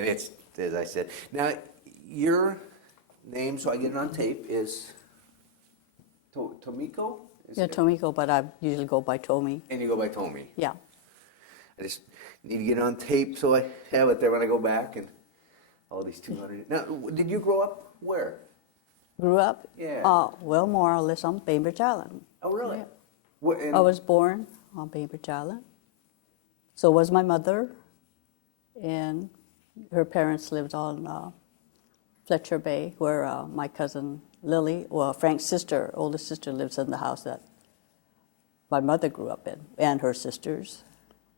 And it's, as I said, now your name, so I get it on tape, is Tomiko? Yeah, Tomiko, but I usually go by Tomi. And you go by Tomi. Yeah. I just need to get it on tape so I have it there when I go back and all these 200. Now, did you grow up where? Grew up? Yeah. Well, more or less on Bainbridge Island. Oh, really? Yeah. I was born on Bainbridge Island. So was my mother, and her parents lived on Fletcher Bay, where my cousin Lily, well, Frank's sister, oldest sister, lives in the house that my mother grew up in, and her sisters.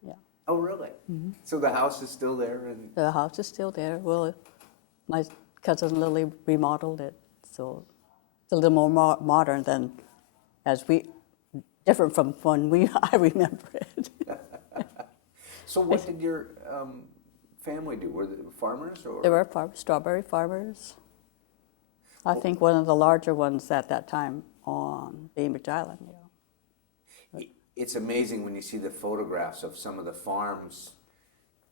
Yeah. Oh, really? Mm-hmm. So the house is still there? And the house is still there. Well, my cousin Lily remodeled it, so it's a little more modern than different from when I remember it. So what did your family do? Were they farmers? Or? They were strawberry farmers. I think one of the larger ones at that time on Bainbridge Island. Yeah. It's amazing when you see the photographs of some of the farms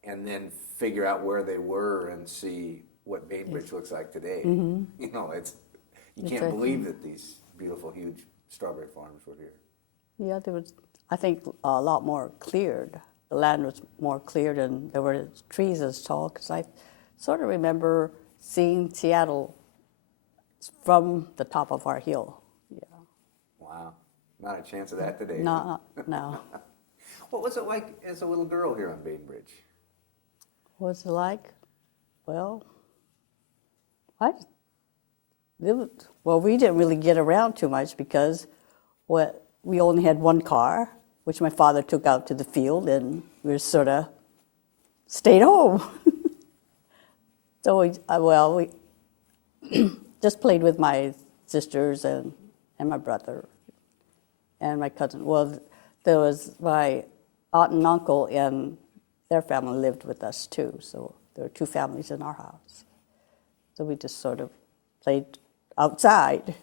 and then figure out where they were and see what Bainbridge looks like today. Mm-hmm. You know, you can't believe that these beautiful, huge strawberry farms were here. Yeah, there was, I think, a lot more cleared. The land was more cleared and there were trees as tall, because I sort of remember seeing Seattle from the top of our hill. Yeah. Wow. Not a chance of that today. No. What was it like as a little girl here on Bainbridge? What was it like? Well, we didn't really get around too much because we only had one car, which my father took out to the field, and we sort of stayed home. So we just played with my sisters and my brother and my cousin. Well, there was my aunt and uncle, and their family lived with us too. So there were two families in our house. So we just sort of played outside.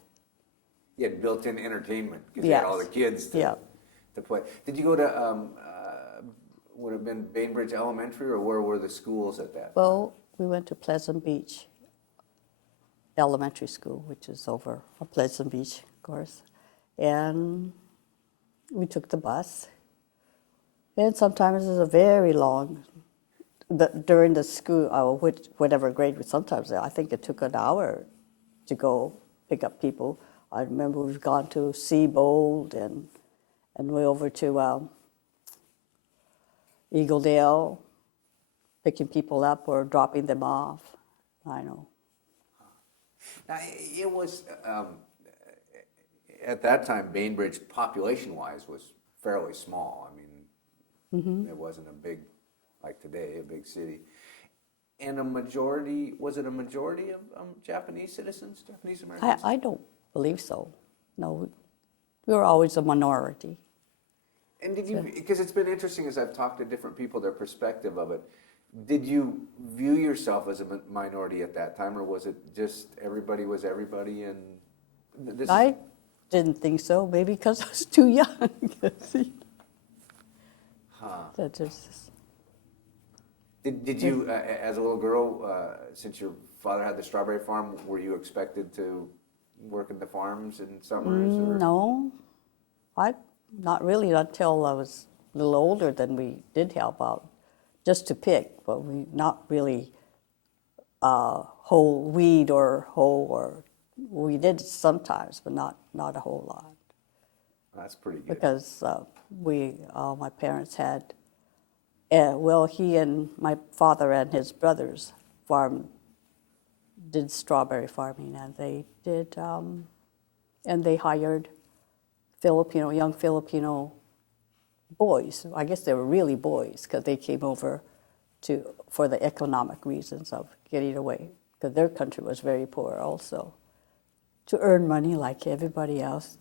You had built-in entertainment because you had all the kids to play. Did you go to, would have been Bainbridge Elementary, or where were the schools at that time? Well, we went to Pleasant Beach Elementary School, which is over on Pleasant Beach, of course. And we took the bus. And sometimes it was a very long, during the school, whatever grade, sometimes I think it took an hour to go pick up people. I remember we've gone to Seabold and way over to Eagledale, picking people up or dropping them off. I know. Now, it was, at that time, Bainbridge, population-wise, was fairly small. I mean, it wasn't a big, like today, a big city. And was it a majority of Japanese citizens, Japanese Americans? I don't believe so. No, we were always a minority. And did you, because it's been interesting as I've talked to different people, their perspective of it, did you view yourself as a minority at that time, or was it just everybody was everybody? And I didn't think so, maybe because I was too young. That just... Did you, as a little girl, since your father had the strawberry farm, were you expected to work in the farms in summers? Or? No, not really until I was a little older. Then we did help out, just to pick, but we not really hoe weed or we did sometimes, but not a whole lot. That's pretty good. Because my parents had, he and my father and his brothers did strawberry farming, and they did, and they hired young Filipino boys. I guess they were really boys because they came over for the economic reasons of getting away, because their country was very poor also, to earn money like everybody else.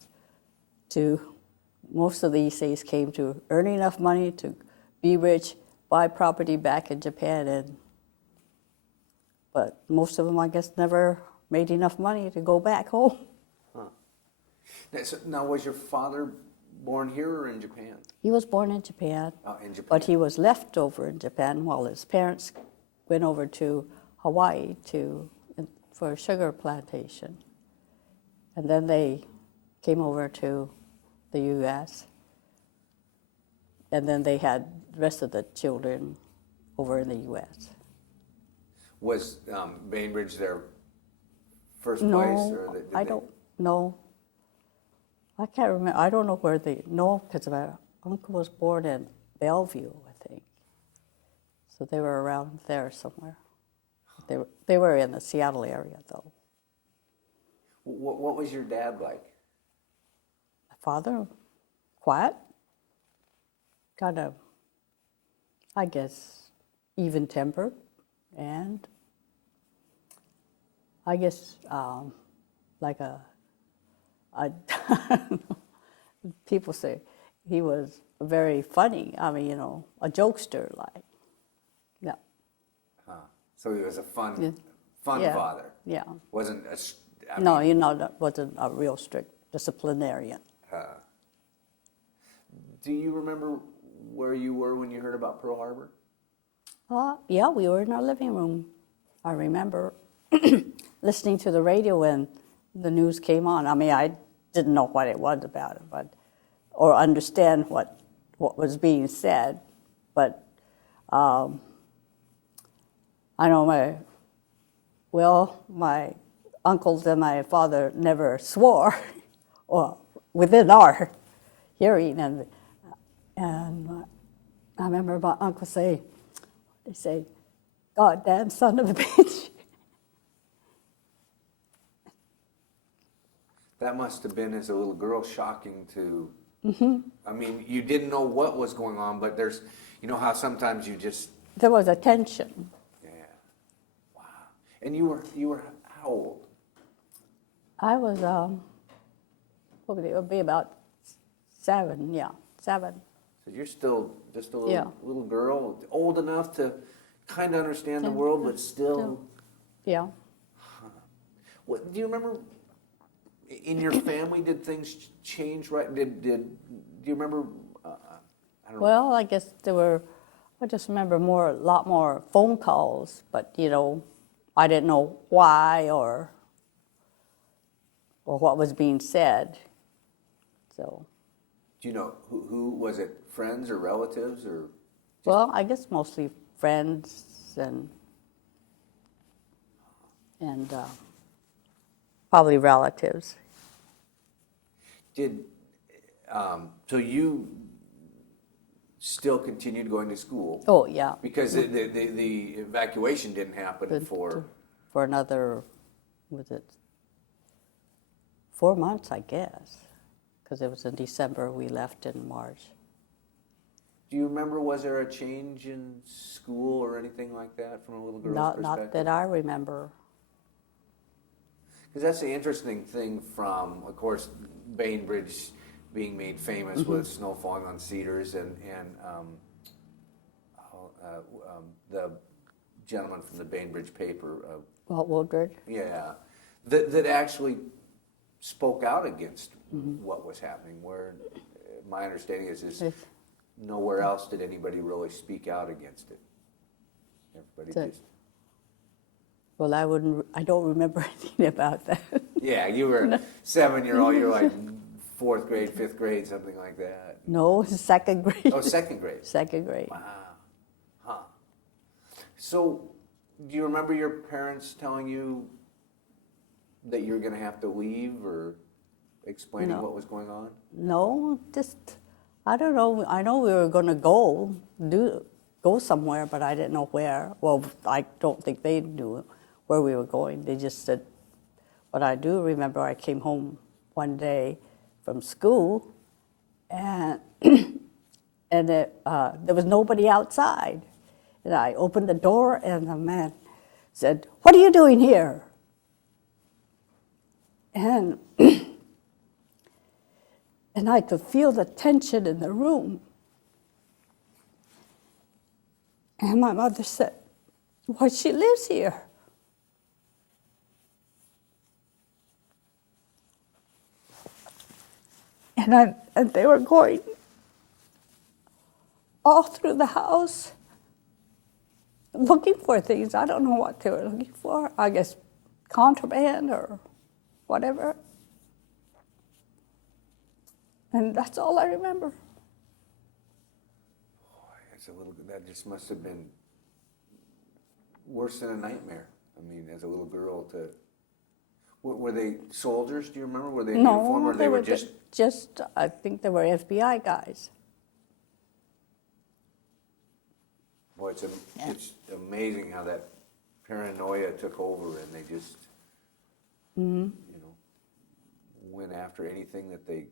Most of the Issei's came to earn enough money to be rich, buy property back in Japan, but most of them, I guess, never made enough money to go back home. Now, was your father born here or in Japan? He was born in Japan. Oh, in Japan. But he was left over in Japan while his parents went over to Hawaii for a sugar plantation. And then they came over to the U.S. And then they had the rest of the children over in the U.S. Was Bainbridge their first place? No, I don't know. I can't remember. I don't know where they. No, because my uncle was born in Bellevue, I think. So they were around there somewhere. They were in the Seattle area, though. What was your dad like? My father, quiet, kind of, I guess, even-tempered, and I guess like people say he was very funny. I mean, a jokester, like, yeah. Huh. So he was a fun Yeah. father. Yeah. Wasn't a. No, that wasn't a real strict disciplinarian. Do you remember where you were when you heard about Pearl Harbor? Yeah, we were in our living room. I remember listening to the radio when the news came on. I mean, I didn't know what it was about it, or understand what was being said. But I know my uncles and my father never swore, or within our hearing, and I remember my uncle they say, "God damn son of a bitch." That must have been, as a little girl, shocking to. Mm-hmm. I mean, you didn't know what was going on, but there's, how sometimes you just. There was a tension. Yeah. Wow. And you were how old? I was, what would it be, about 7, yeah, 7. So you're still just a little, Yeah. little girl, old enough to kind of understand the world, but still. Yeah. What, do you remember, in your family, did things change, right? Do you remember, I don't know. Well, I guess I just remember a lot more phone calls, but, I didn't know why or what was being said, so. Do you know who was it? Friends or relatives or? Well, I guess mostly friends and probably relatives. So you still continued going to school? Oh, yeah. Because the evacuation didn't happen for another, was it 4 months, I guess, because it was in December, we left in March. Do you remember, was there a change in school or anything like that from a little girl's perspective? Not that I remember. Because that's the interesting thing from, of course, Bainbridge being made famous with snow falling on cedars, and the gentleman from the Bainbridge paper. Walt Woodward? Yeah, that actually spoke out against what was happening, where my understanding is nowhere else did anybody really speak out against it. Everybody just... Well, I don't remember anything about that. Yeah, you were a 7-year-old, you're like 4th grade, 5th grade, something like that. No, 2nd grade. Oh, 2nd grade. 2nd grade. Wow. Huh. So, do you remember your parents telling you that you're going to have to leave, or explaining what was going on? No, just, I don't know. I know we were going to go somewhere, but I didn't know where. Well, I don't think they knew where we were going. They just said, but I do remember I came home one day from school, and there was nobody outside. And I opened the door, and the man said, "What are you doing here?" And I could feel the tension in the room. And my mother said, "Well, she lives here." And they were going all through the house, looking for things. I don't know what they were looking for. I guess contraband or whatever. And that's all I remember. That just must have been worse than a nightmare. I mean, as a little girl to... Were they soldiers, do you remember? Were they in uniform, or they were just, I think they were FBI guys. Boy, it's amazing how that paranoia took over, and they just, went after anything that they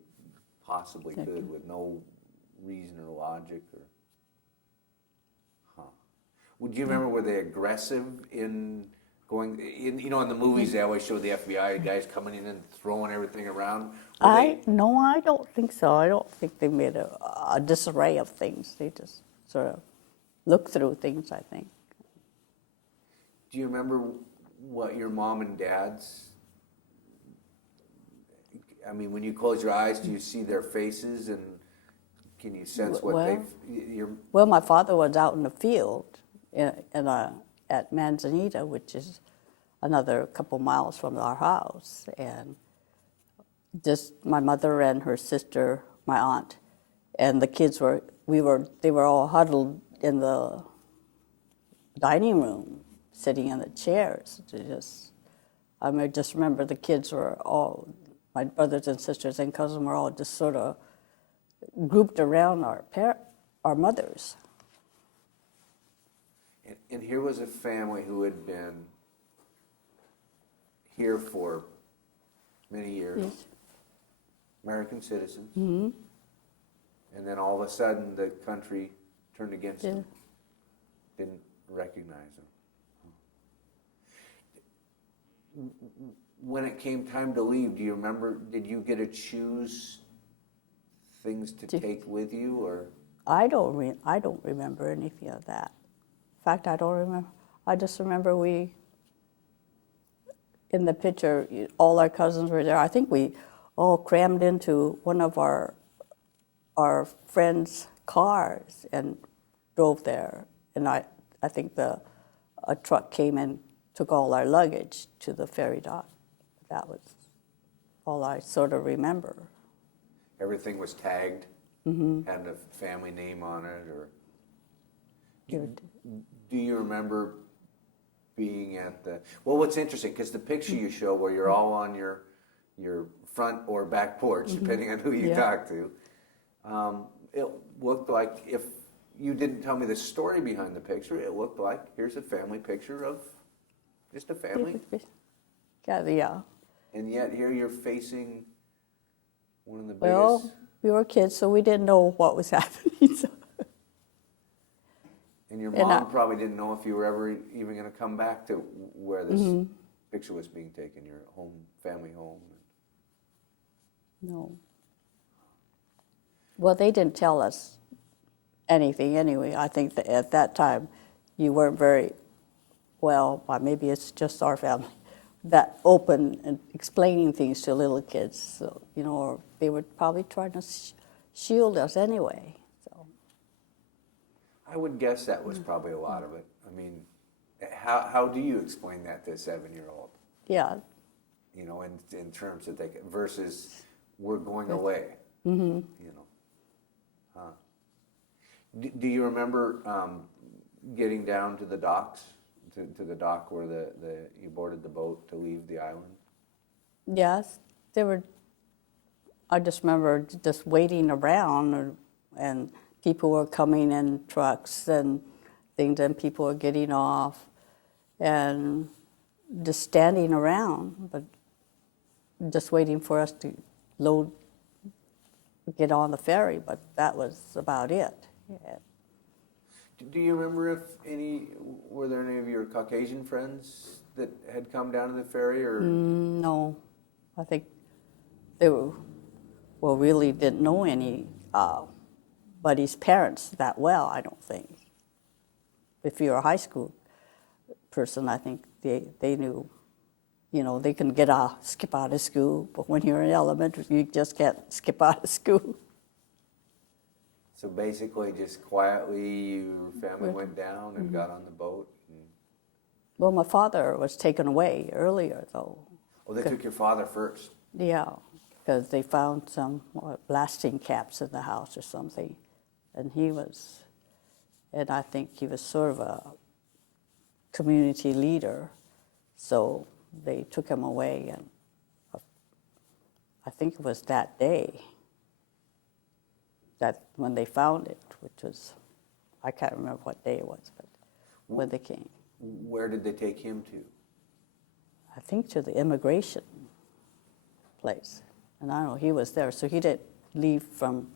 possibly could with no reason or logic or... Would you remember, were they aggressive in going, in the movies they always show the FBI guys coming in and throwing everything around? No, I don't think so. I don't think they made a disarray of things. They just sort of looked through things, I think. Do you remember what your mom and dad's, I mean, when you close your eyes, do you see their faces, and can you sense what Well, my father was out in the field at Manzanita, which is another couple miles from our house, and just my mother and her sister, my aunt, and the kids they were all huddled in the dining room, sitting in the chairs. I just remember the kids were all, my brothers and sisters and cousins were all just sort of grouped around our mothers. And here was a family who had been here for many years, American citizens, and then all of a sudden the country turned against them, didn't recognize them. When it came time to leave, do you remember, did you get to choose things to take with you, or? I don't remember anything of that. In fact, I don't remember. I just remember in the picture, all our cousins were there. I think we all crammed into one of our friends' cars and drove there. And I think a truck came and took all our luggage to the ferry dock. That was all I sort of remember. Everything was tagged, had a family name on it, or... Do you remember being at the... Well, what's interesting, because the picture you show where you're all on your front or back porch, depending on who you talk to, it looked like, if you didn't tell me the story behind the picture, it looked like, here's a family picture of just a family. Yeah. And yet here you're facing one of the biggest... Well, we were kids, so we didn't know what was happening. So. And your mom probably didn't know if you were ever even going to come back to where this picture was being taken, your family home. No. Well, they didn't tell us anything anyway. I think that at that time you weren't very, maybe it's just our family, that open and explaining things to little kids. So, or they were probably trying to shield us anyway. I would guess that was probably a lot of it. I mean, how do you explain that to a 7-year-old? Yeah. In terms that versus we're going away. Do you remember getting down to the docks, to the dock where you boarded the boat to leave the island? Yes, I just remember just waiting around and people were coming in trucks and things, and people were getting off, and just standing around, but just waiting for us to get on the ferry, but that was about it. Yeah. Do you remember were there any of your Caucasian friends that had come down to the ferry, or? No, I think they really didn't know any. Buddy's parents that well, I don't think. If you're a high school person, I think they knew, they can skip out of school, but when you're in elementary, you just can't skip out of school. So basically, just quietly, your family went down and got on the boat. Well, my father was taken away earlier, though. Oh, they took your father first. Yeah, because they found some blasting caps in the house or something. And I think he was sort of a community leader. So they took him away, and I think it was that day that when they found it, which was, I can't remember what day it was, but when they came. Where did they take him to? I think to the immigration place. And I don't know, he was there, so he didn't leave from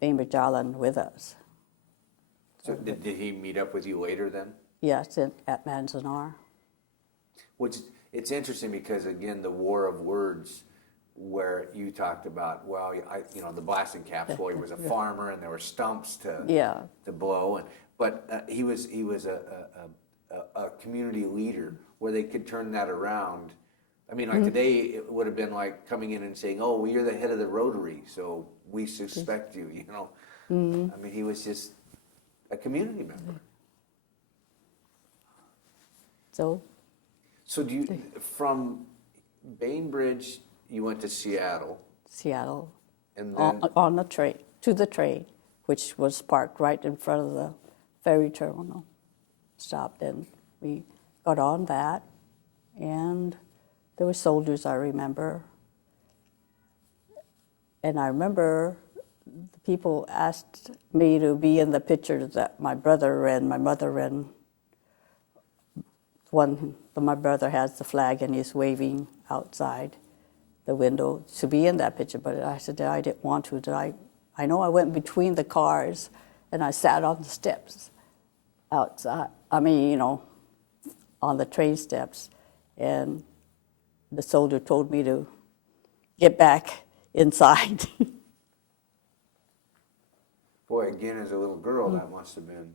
Bainbridge Island with us. So did he meet up with you later then? Yes, at Manzanar. Which, it's interesting because, again, the war of words, where you talked about, well, the blasting caps, well, he was a farmer and there were stumps to blow, but he was a community leader where they could turn that around. I mean, like today, it would have been like coming in and saying, "Oh, well, you're the head of the Rotary, so we suspect you." You know, I mean, he was just a community member. So do you, from Bainbridge, you went to Seattle? Seattle, And then on the train, to the train, which was parked right in front of the ferry terminal. Stopped, and we got on that, and there were soldiers, I remember. And I remember the people asked me to be in the picture that my brother and my mother and my brother has the flag and he's waving outside the window to be in that picture, but I said that I didn't want to. I know I went between the cars and I sat on the steps outside. I mean, on the train steps, and the soldier told me to get back inside. Boy, again, as a little girl, that must have been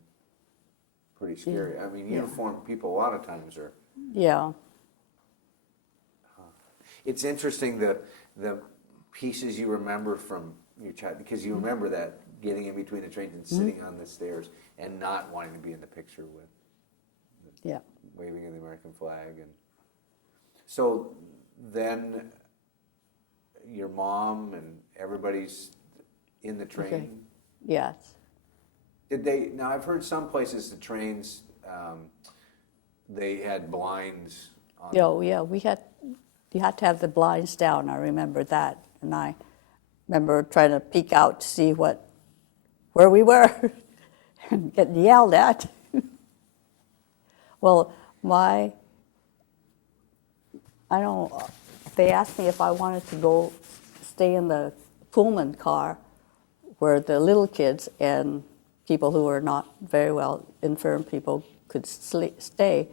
pretty scary. I mean, uniformed people a lot of times are. Yeah. It's interesting the pieces you remember from your child, because you remember that getting in between the trains and sitting on the stairs and not wanting to be in the picture with waving of the American flag. And so then your mom and everybody's in the train. Okay. Yes. Did they? Now I've heard some places the trains they had blinds on. Oh, yeah. You had to have the blinds down. I remember that, and I remember trying to peek out to see where we were, and getting yelled at. Well, they asked me if I wanted to go stay in the Pullman car where the little kids and people who were not very well infirm people could stay.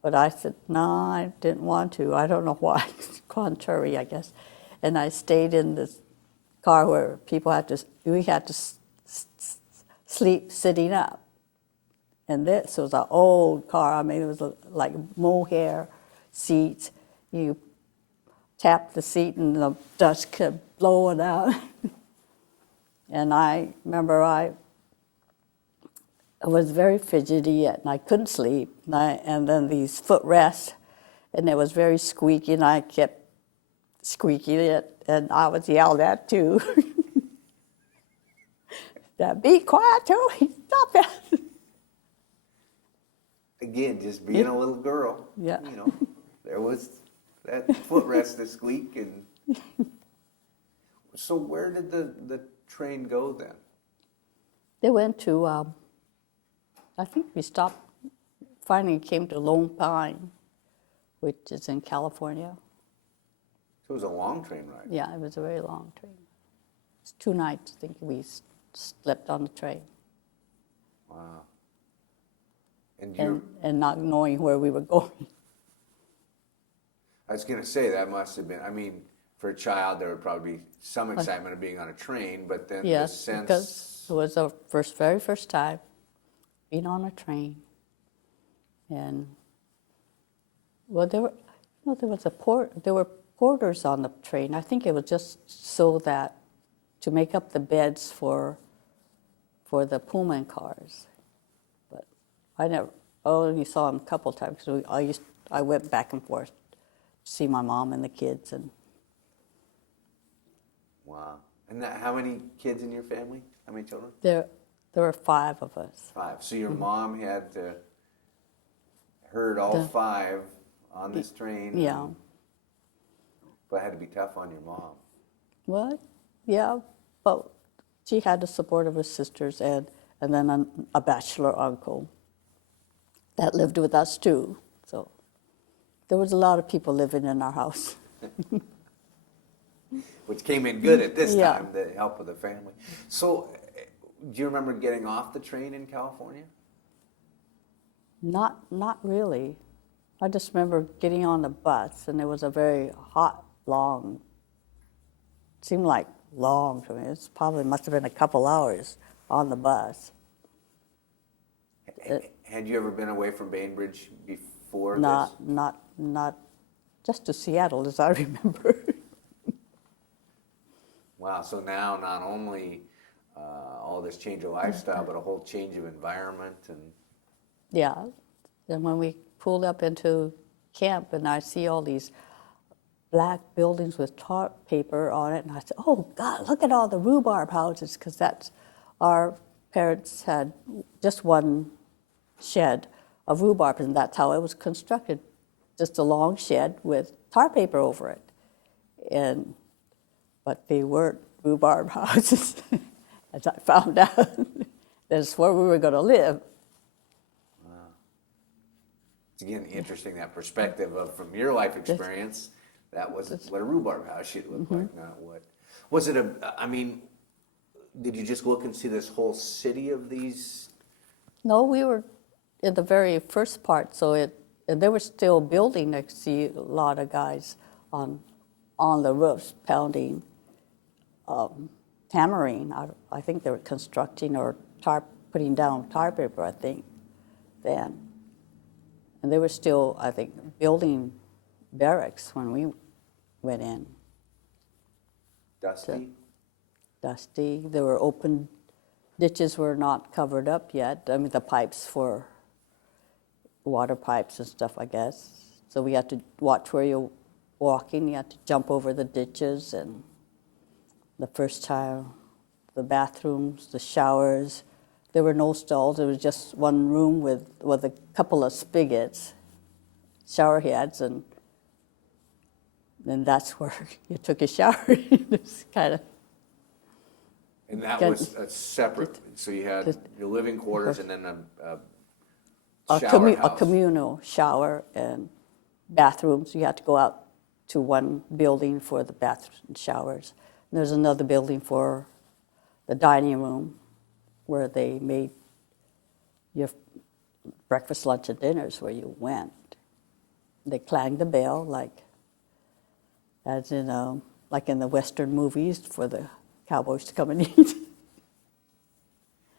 But I said, no, I didn't want to. I don't know why. Contrary, I guess. And I stayed in this car where we had to sleep sitting up. And this was an old car. I mean, it was like mohair seats. You tap the seat and the dust kept blowing out. And I remember I was very fidgety and I couldn't sleep. And then these footrests, and it was very squeaky, and I kept squeaking it, and I was yelled at too. Be quiet, Tomi, stop that. Again, just being a little girl. Yeah. There was that footrest to squeak. And so where did the train go then? They went to, I think we stopped, finally came to Lone Pine, which is in California. So it was a long train ride. Yeah, it was a very long train. It's 2 nights, I think we slept on the train. Wow. And not knowing where we were going. I was going to say, that must have been, I mean, for a child, there would probably be some excitement of being on a train, but then the sense... because it was the very first time being on a train. And, well, there were porters on the train. I think it was just so that, to make up the beds for for the Pullman cars. But I only saw him a couple times. So I went back and forth to see my mom and the kids. And wow. And how many kids in your family? How many children? there were 5 of us. 5. So your mom had to herd all 5 on this train. Yeah. But it had to be tough on your mom. Well, yeah, but she had the support of her sisters and then a bachelor uncle that lived with us too. So there was a lot of people living in our house. Which came in good at this Yeah. time, the help of the family. So, do you remember getting off the train in California? Not really. I just remember getting on the bus, and it was a very hot, long, seemed like long to me. It probably must have been a couple hours on the bus. Had you ever been away from Bainbridge before Not just to Seattle, as I remember. Wow, so now not only all this change of lifestyle, but a whole change of environment and Yeah. And when we pulled up into camp and I see all these black buildings with tarp paper on it, and I said, oh, God, look at all the rhubarb houses, because our parents had just one shed of rhubarb, and that's how it was constructed, just a long shed with tarp paper over it. But they weren't rhubarb houses, as I found out. That's where we were going to live. it's again interesting that perspective of from your life experience, that was what a rhubarb house should look like, not what. Was it I mean, did you just look and see this whole city of these? No, we were in the very first part, and they were still building. I could see a lot of guys on the roofs pounding tamarind. I think they were constructing or putting down tar paper, I think, then. And they were still, I think, building barracks when we went in. Dusty. There were open ditches were not covered up yet. I mean, the pipes for water pipes and stuff, I guess. So we had to watch where you're walking. You had to jump over the ditches. And the first time, the bathrooms, the showers, there were no stalls. There was just one room with a couple of spigots, shower heads, and then that's where you took a shower. It's kind of. And that was a separate. So you had your living quarters and then a shower house. A communal shower and bathrooms. You had to go out to one building for the bathroom and showers. And there's another building for the dining room, where they made your breakfast, lunch, and dinners where you went. They clanged the bell like in the Western movies for the cowboys to come and eat.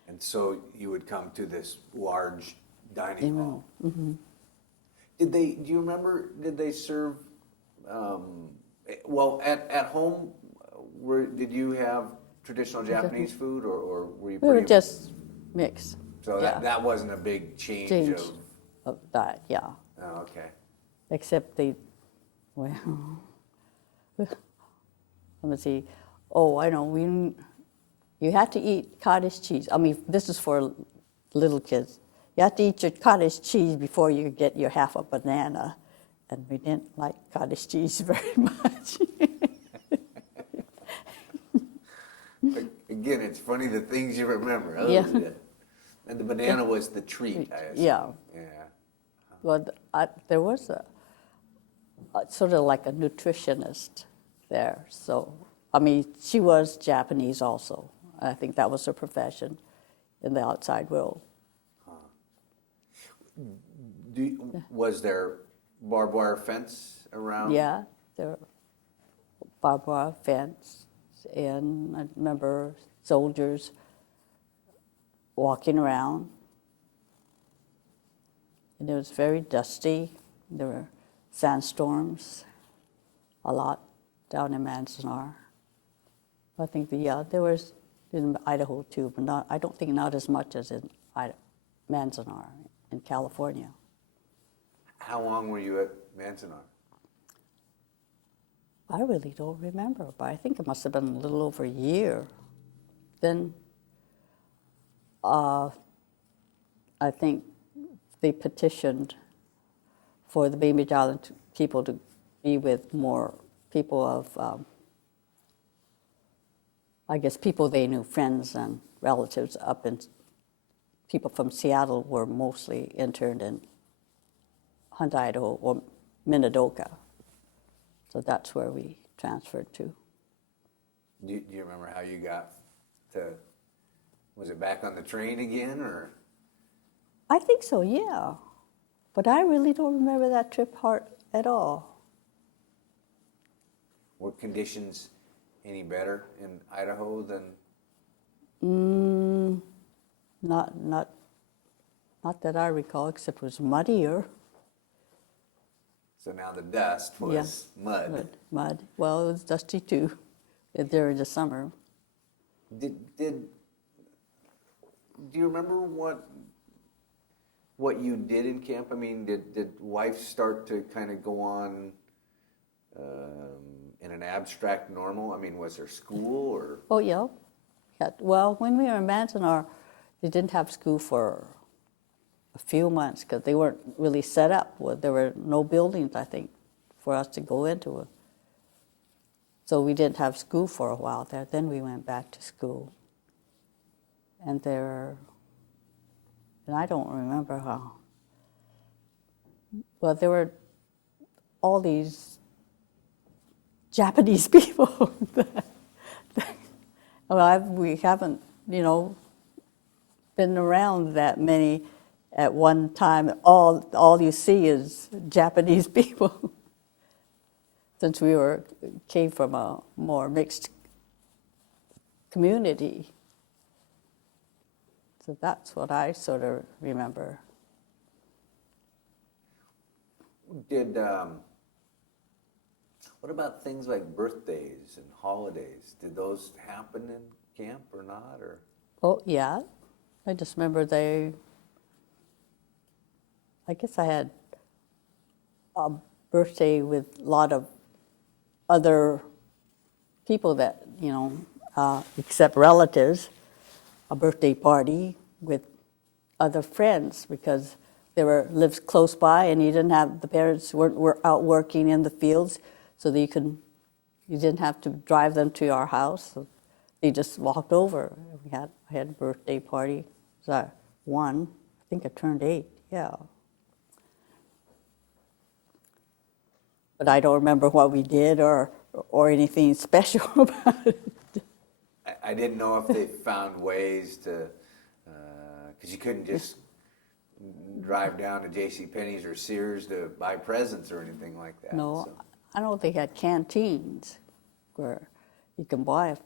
And so you would come to this large dining hall. Mm-hmm. Do you remember, did they serve, at home, did you have traditional Japanese food, or were you We were just mixed. So yeah. that wasn't a big change of that, yeah. Oh, okay. Except let me see. Oh, I know. You had to eat cottage cheese. I mean, this is for little kids. You had to eat your cottage cheese before you get your half a banana, and we didn't like cottage cheese very much. Again, it's funny the things you remember. Oh, yeah. And the banana was the treat, I assume. Yeah. Yeah. Well, there was a sort of like a nutritionist there. So, I mean, she was Japanese also. I think that was her profession in the outside world. Was there barbed wire fence around? Yeah, there were barbed wire fence, and I remember soldiers walking around. And it was very dusty. There were sandstorms a lot down in Manzanar. I think it in Idaho too, but not, I don't think not as much as in Manzanar in California. How long were you at Manzanar? I really don't remember, but I think it must have been a little over a year. Then I think they petitioned for the Bainbridge Island people to be with more people of, I guess, people they knew, friends and relatives up in, people from Seattle were mostly interned in Hunt, Idaho, or Minidoka. So that's where we transferred to. Do you remember how you got to, was it back on the train again, or? I think so, yeah. But I really don't remember that trip hard at all. Were conditions any better in Idaho than? Not that I recall, except it was muddier. So now the dust was mud. Mud. Well, it was dusty too during the summer. Do you remember what you did in camp? I mean, did life start to kind of go on in an abstract normal? I mean, was there school or? Oh, yeah. Well, when we were in Manzanar, they didn't have school for a few months because they weren't really set up. Well, there were no buildings, I think, for us to go into. So we didn't have school for a while there. Then we went back to school. And I don't remember how. Well, there were all these Japanese people. We haven't, been around that many at one time. All you see is Japanese people. Since we came from a more mixed community. So that's what I sort of remember. What about things like birthdays and holidays? Did those happen in camp or not? Or? Oh, yeah. I just remember I guess I had a birthday with a lot of other people that, except relatives, a birthday party with other friends because they lived close by and the parents were out working in the fields so that you didn't have to drive them to our house. So they just walked over. I had a birthday party. So I think I turned 8, yeah. But I don't remember what we did or anything special about it. I didn't know if they found ways to, because you couldn't just drive down to JCPenney's or Sears to buy presents or anything like that. No, so. I know they had canteens where you can buy,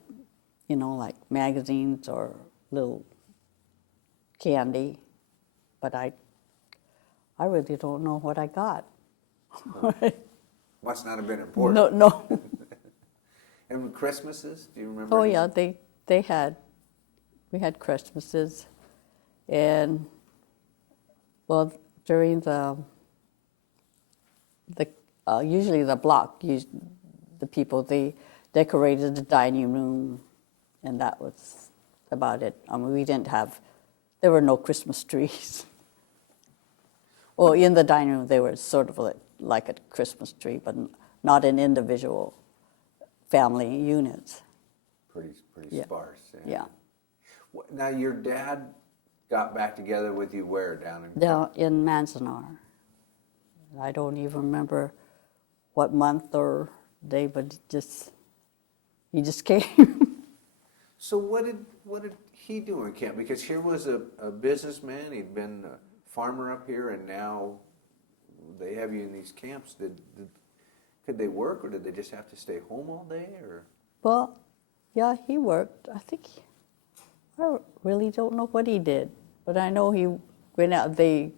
like magazines or little candy, but I really don't know what I got. Must not have been important. No. And Christmases, do you remember? Oh yeah, we had Christmases, and well, during usually the block, the people, they decorated the dining room, and that was about it. I mean, there were no Christmas trees. Well, in the dining room, they were sort of like a Christmas tree, but not in individual family units. Pretty Yeah. sparse. Yeah. Now, your dad got back together with you where? Down in Manzanar. I don't even remember what month or day, but he just came. So what did he do in camp? Because here was a businessman. He'd been a farmer up here, and now they have you in these camps. Could they work, or did they just have to stay home all day? Or Well, yeah, he worked. I really don't know what he did, but I know he went out. I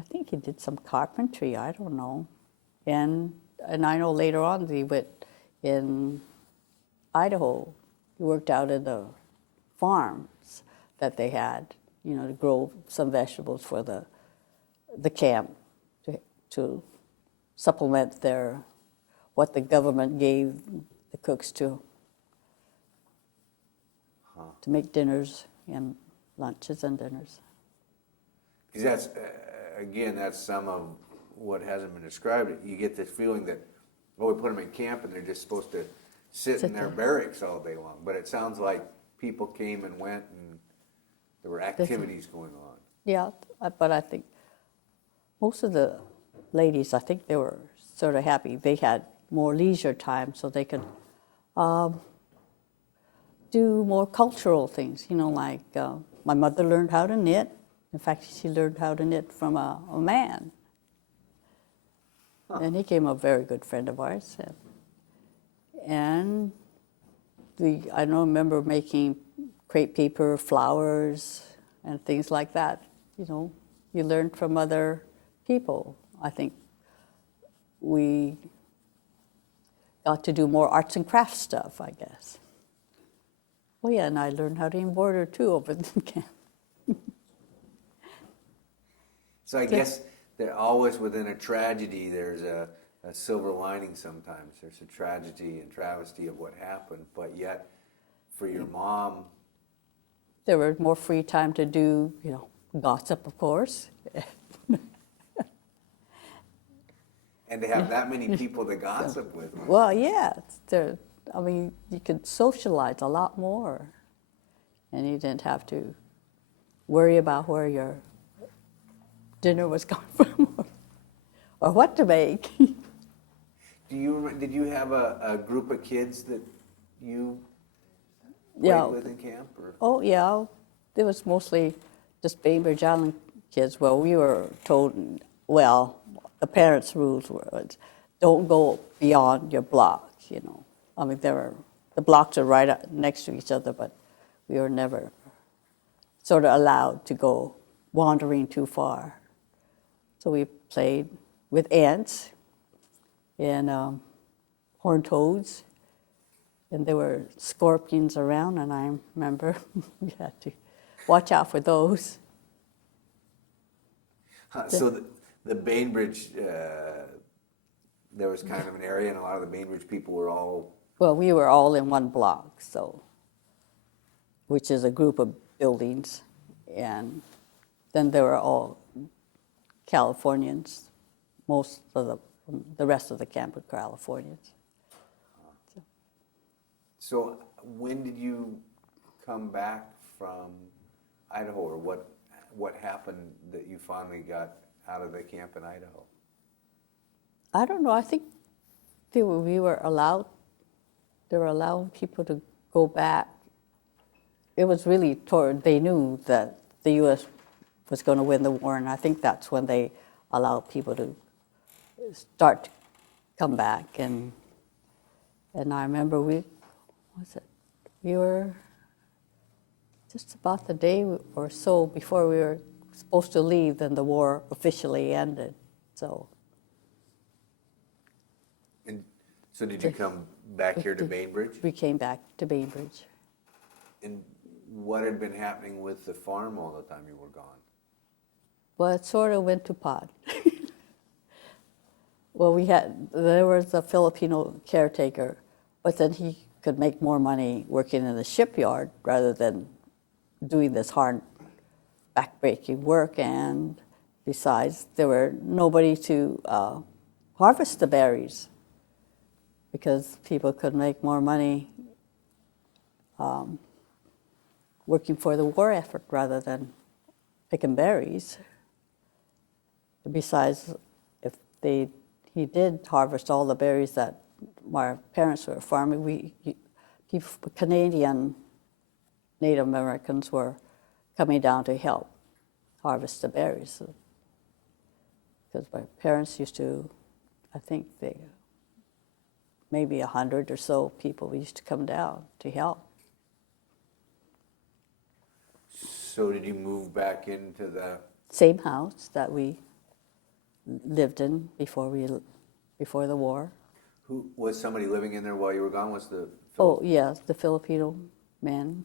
think he did some carpentry. I don't know, and I know later on he went in Idaho. He worked out in the farms that they had, to grow some vegetables for the camp to supplement what the government gave the cooks to make dinners and lunches and dinners. Because that's, again, that's some of what hasn't been described. You get this feeling that, we put them in camp and they're just supposed to sit in their barracks all day long. But it sounds like people came and went and there were activities going on. Yeah, but I think most of the ladies, I think they were sort of happy. They had more leisure time so they could do more cultural things, like my mother learned how to knit. In fact, she learned how to knit from a man. And he became a very good friend of ours. And I remember making crepe paper, flowers, and things like that. You learn from other people. I think we got to do more arts and crafts stuff, I guess. Oh yeah, and I learned how to embroider too over the camp. So I guess that always within a tragedy, there's a silver lining sometimes. There's a tragedy and travesty of what happened, but yet for your mom... There was more free time to do, gossip, of course. And to have that many people to gossip with. Well, yeah. You could socialize a lot more. And you didn't have to worry about where your dinner was coming from or what to make. Did you have a group of kids that you played with in camp? Or? Oh, yeah. It was mostly just Bainbridge Island kids. Well, we were told, the parents' rules were, don't go beyond your block, the blocks are right next to each other, but we were never sort of allowed to go wandering too far. So we played with ants and horned toads, and there were scorpions around, and I remember we had to watch out for those. So the Bainbridge, there was kind of an area, and a lot of the Bainbridge people were all... Well, we were all in one block, which is a group of buildings, and then there were all Californians. Most of the rest of the camp were Californians. So when did you come back from Idaho, or what happened that you finally got out of the camp in Idaho? I don't know. I think they were allowed people to go back. It was really they knew that the U.S. was going to win the war, and I think that's when they allowed people to start to come back. And I remember we were just about the day or so before we were supposed to leave, then the war officially ended. So did you come back here to Bainbridge? We came back to Bainbridge. And what had been happening with the farm all the time you were gone? Well, it sort of went to pot. Well, there was a Filipino caretaker, but then he could make more money working in the shipyard rather than doing this hard, backbreaking work. And besides, there were nobody to harvest the berries because people could make more money working for the war effort rather than picking berries. Besides, he did harvest all the berries that my parents were farming. Canadian Native Americans were coming down to help harvest the berries. Because my parents used to, I think maybe 100 or so people used to come down to help. So did you move back into the... Same house that we lived in before the war. Who was somebody living in there while you were gone? Was the Oh, yes, the Filipino men.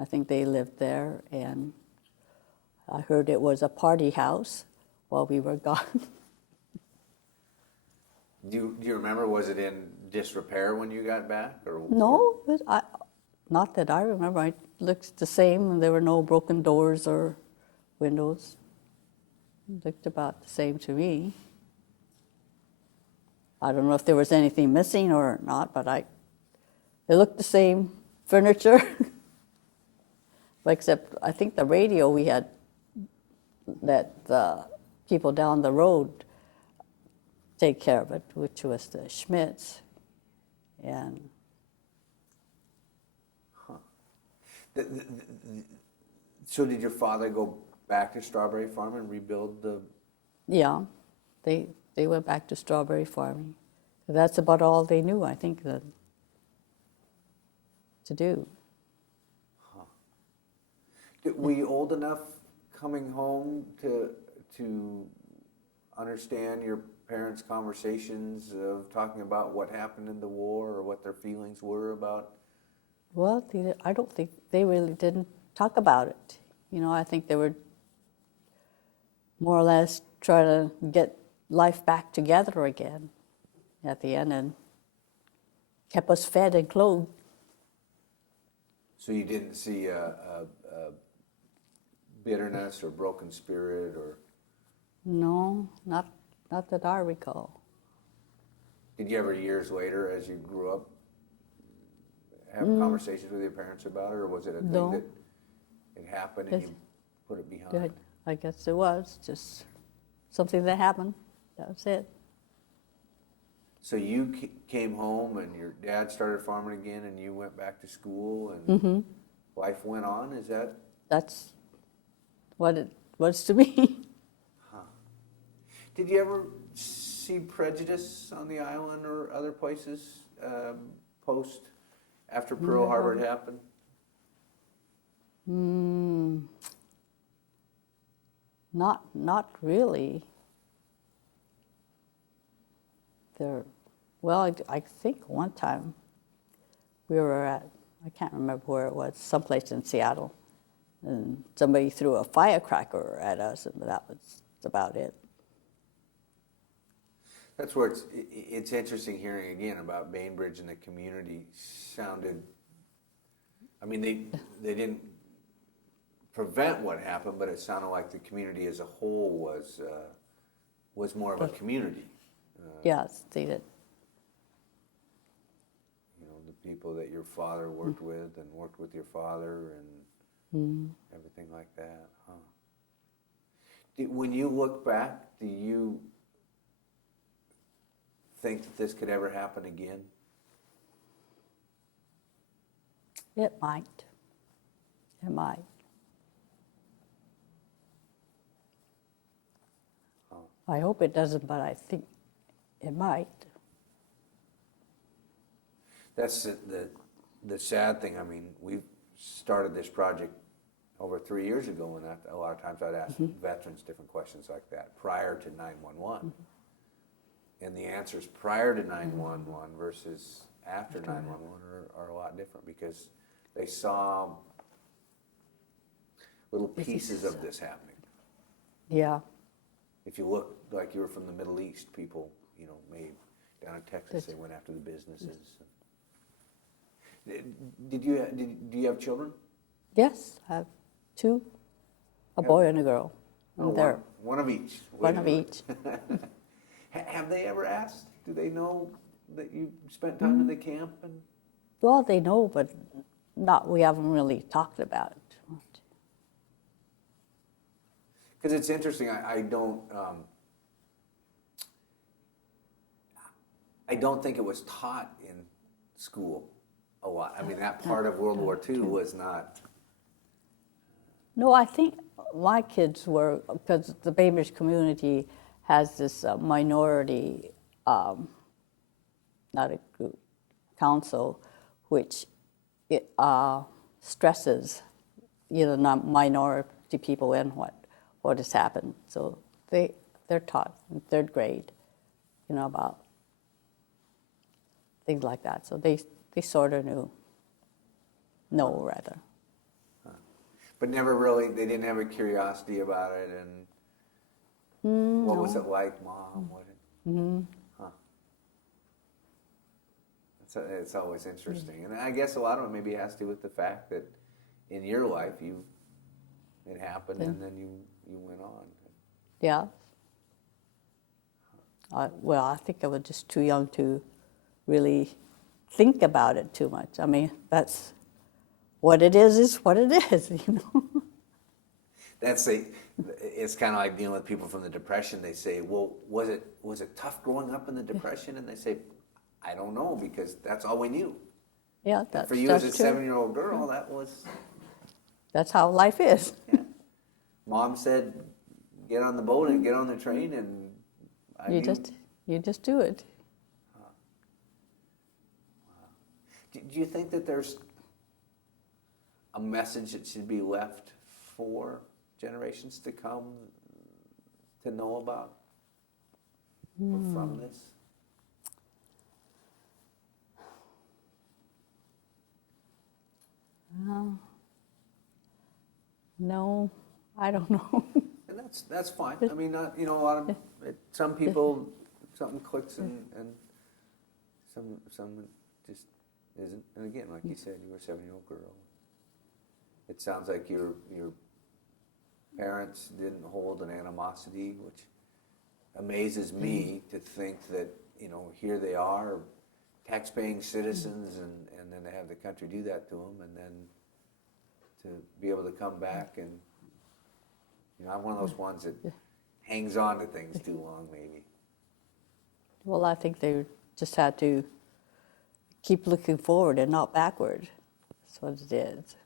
I think they lived there, and I heard it was a party house while we were gone. Do you remember? Was it in disrepair when you got back, or No, not that I remember. It looked the same, and there were no broken doors or windows. It looked about the same to me. I don't know if there was anything missing or not, but it looked the same furniture. Except I think the radio we had let the people down the road take care of it, which was the Schmidts. And So did your father go back to Strawberry Farm and rebuild the? yeah, they went back to strawberry farming. That's about all they knew, I think, to do. Were you old enough coming home to understand your parents' conversations of talking about what happened in the war or what their feelings were about? Well, I don't think they really didn't talk about it. I think they were more or less trying to get life back together again at the end, and kept us fed and clothed. So you didn't see a bitterness or broken spirit or? No, not that I recall. Did you ever, years later, as you grew up, have conversations with your parents about it, or was it a thing that it happened and you put it behind? Good. I guess it was just something that happened. That was it. So you came home and your dad started farming again, and you went back to school, and life went on. Is that? That's what it was to me. Huh. Did you ever see prejudice on the island or other places after Pearl Harbor had happened? Not really. I think one time we were at, I can't remember where it was, someplace in Seattle, and somebody threw a firecracker at us, and that was about it. That's where it's interesting hearing again about Bainbridge and the community. Sounded, I mean, they didn't prevent what happened, but it sounded like the community as a whole was more of a community. Yes, they did. The people that your father worked with and worked with your father and everything like that. Huh. When you look back, do you think that this could ever happen again? It might. It might. I hope it doesn't, but I think it might. That's the sad thing. I mean, we started this project over 3 years ago, and a lot of times I'd ask veterans different questions like that prior to 9/11. And the answers prior to 9/11 versus after 9/11 are a lot different, because they saw little pieces of this happening. Yeah. If you look like you were from the Middle East, people, made down in Texas, they went after the businesses. Do you have children? Yes, I have two, a boy and a girl. Oh, They're one of each. one of each. Have they ever asked? Do they know that you spent time in the camp? Well, they know, but we haven't really talked about it. Because it's interesting. I don't think it was taught in school a lot. I mean, that part of World War II was not. No, I think my kids were, because the Bainbridge community has this minority, not a group, council, which it stresses, not minority people and what has happened. So they're taught in third grade, about things like that. So they sort of knew. No, rather. But never really, they didn't have a curiosity about it, and what was it like, Mom? What? Huh. It's always interesting, and I guess a lot of it maybe has to do with the fact that in your life it happened, and then you went on. Yeah. Well, I think I was just too young to really think about it too much. I mean, that's what it is what it is, you know. It's kind of like dealing with people from the Depression. They say, well, was it tough growing up in the Depression? And they say, I don't know, because that's all we knew. Yeah, that's for you that's as a true. 7-year-old girl, that was... That's how life is. Yeah. Mom said, get on the boat and get on the train, and You just do it. Wow. Do you think that there's a message that should be left for generations to come to know about or from this? No, I don't know. And that's fine. I mean, not, a lot of some people, something clicks, and some just isn't. And again, like you said, you were a 7-year-old girl. It sounds like your parents didn't hold an animosity, which amazes me to think that, here they are, tax-paying citizens, and then they have the country do that to them, and then to be able to come back and, I'm one of those ones that hangs on to things too long, maybe. Well, I think they just had to keep looking forward and not backward. That's what it is.